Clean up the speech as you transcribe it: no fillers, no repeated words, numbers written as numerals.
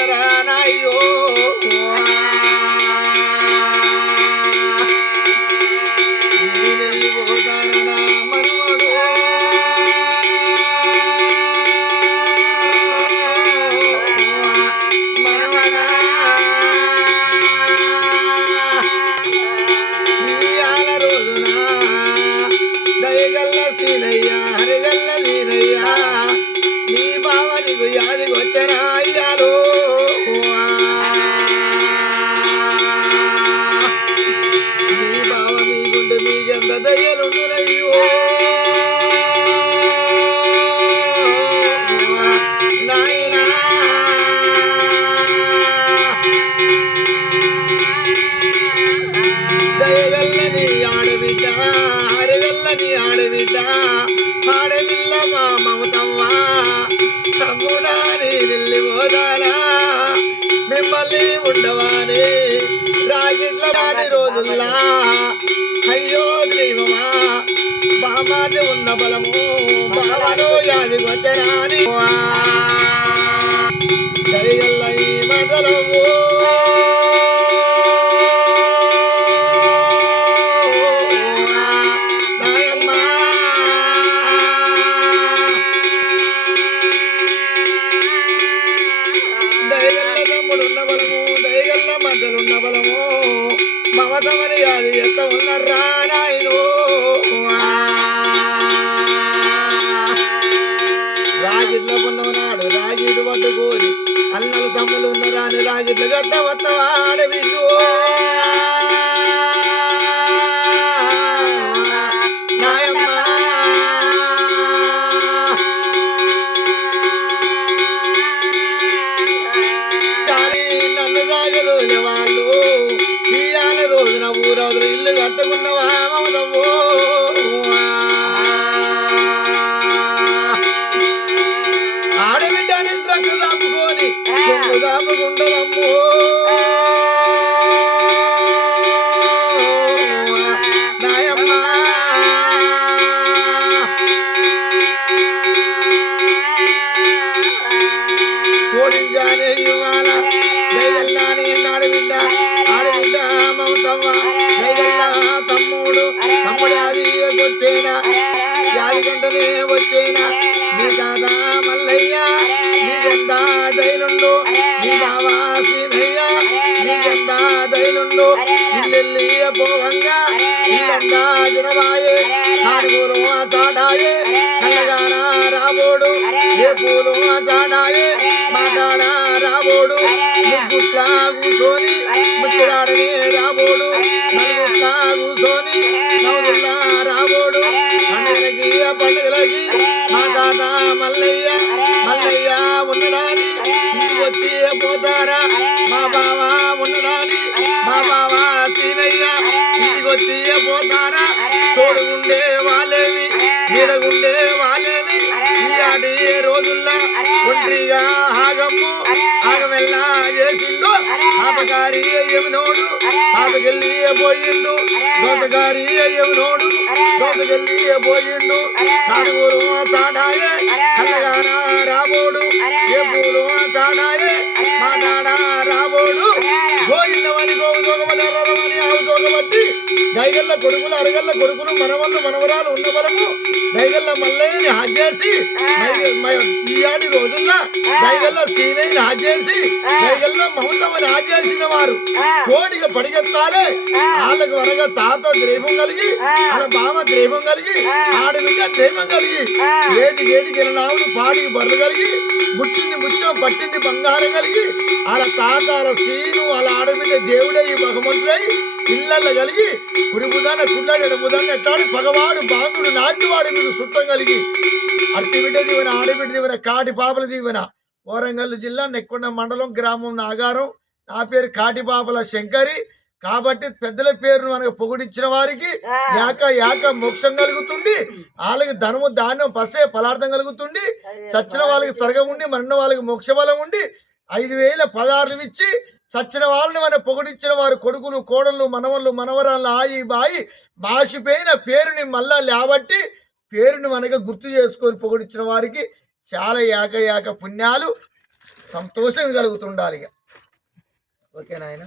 ఉన్నరా నాయ్యో మిమ్మల్ని ఉండవానే రాగిట్ల వాడి రోజుల్లా అయ్యో దైవమా బామాది ఉన్న బలము బావలో యాది వచ్చరాని దయగల్ల ఈ మాటలవు మమతమని అది ఎంత ఉన్నరా నాయనో రాగిట్ల ఉన్నవనాడు రాగిడు పట్టుకోని అన్నలు తమ్ములు ఉన్నరా అని రాగిట్ల గట్ట వత్తవాడవిడు ఊరవరు ఇల్లు కట్టుకున్నవా మమతవ్వో ఆడబిడ్డని డ్రగ్గు దాపుకొని కొంగు దాపుకుంటదమ్మో నాయమ్మ కోడించానే ఇవాళ దయల్లాని ఆడబిడ్డ ఆడబిడ్డ మమతవ్వ తమ్ముడు అది వచ్చేనా యాదిగంటనే వచ్చేనా నీ తాత మల్లయ్య నీకెంత దైలుండు నీ బావా సీనయ్య నీకెంత దైలుండు ఇల్లెల్లి పోవంగా ఇల్లంతా జనవాయే నాలుగురు చాడాయే కళ్ళగాన రాబోడు ఏ పూలు చాడాయే మాట్లాడ రాబోడు ముగ్గుట్లా కూర్చొని ముచ్చరాడనే రాబోడు నలుగుట్లా కూర్చొని నవ్వుల్లా రాబోడు పండుగలకి మా తాత మల్లయ్య మల్లయ్య ఉండడాని ఇంటికి వచ్చి పోతారా మా బావ ఉండడాని మా బావ సీనయ్య ఇంటికి వచ్చి పోతారా తోడుగుండే వాళ్ళేవి నీడగుండే వాళ్ళేవి ఈ ఆడి రోజుల్లా ఒంట్రిగా ఆగమ్ము ఆగమెల్లా చేసిండు పాపగారి అయ్యనోడు పాపకెళ్ళి పోయిండు దోసగారి అయ్యనోడు దోసకెళ్ళి పోయిండు కానుగోలు చాడాయే కళ్ళగాన రాబోడు ఏ పూలు చాడాయే మాట్లాడా రాబోడు గోయిందమని గోవు తోగబడ్డారని ఆవు తోగబట్టి దైగల్ల కొడుకులు అరగల్ల కొడుకులు మనవళ్ళు మనవరాలు ఉన్న బలము దైగల్ల మల్లయ్యని హాజేసి ఈ ఆడి రోజుల్లో దైగల్ల సీనయ్యని హాజేసి దైగల్ల మౌతమని హాజేసిన వారు కోడిగా పడిగెత్తాలే వాళ్ళకు వరగా తాత ద్రైవం కలిగి వాళ్ళ బామ ద్రైవం కలిగి ఆడబిడ్డ ద్రైవం కలిగి ఏటికి నావులు పాడికి బర్రెలు కలిగి ముట్టింది ముచ్చం పట్టింది బంగారం కలిగి వాళ్ళ తాత వాళ్ళ సీను వాళ్ళ ఆడబిడ్డ దేవుడే ఈ భగవంతుడై ఇళ్ళల్లో కలిగి కుడిబుదాన కుండాడు ఎడబుదాన్ని ఎట్టాడు పగవాడు బాంధుడు నాట్యవాడు మీకు చుట్టం కలిగి అర్తిబిడ్డ దీవెన ఆడబిడ్డ దీవెన కాటి పాపల దీవెన వరంగల్ జిల్లా నెక్కొండ మండలం గ్రామం నాగారం నా పేరు కాటి పాపల శంకరి కాబట్టి పెద్దల పేరును మనకు పొగిడించిన వారికి యాక మోక్షం కలుగుతుంది వాళ్ళకి ధనము ధాన్యం పసే ఫలార్థం కలుగుతుంది సచ్చిన వాళ్ళకి స్వర్గం ఉండి మరణ వాళ్ళకి మోక్ష బలం ఉండి 5,000 పదార్లు ఇచ్చి సచ్చిన వాళ్ళని మన పొగిడించిన వారు కొడుకులు కోడళ్ళు మనవళ్ళు మనవరాళ్ళు ఆయి బాయి మాసిపోయిన పేరుని మళ్ళా లేబట్టి పేరుని మనగా గుర్తు చేసుకొని పొగిడించిన వారికి చాలా యాక పుణ్యాలు సంతోషం కలుగుతుండాలి ఇక ఓకే నాయన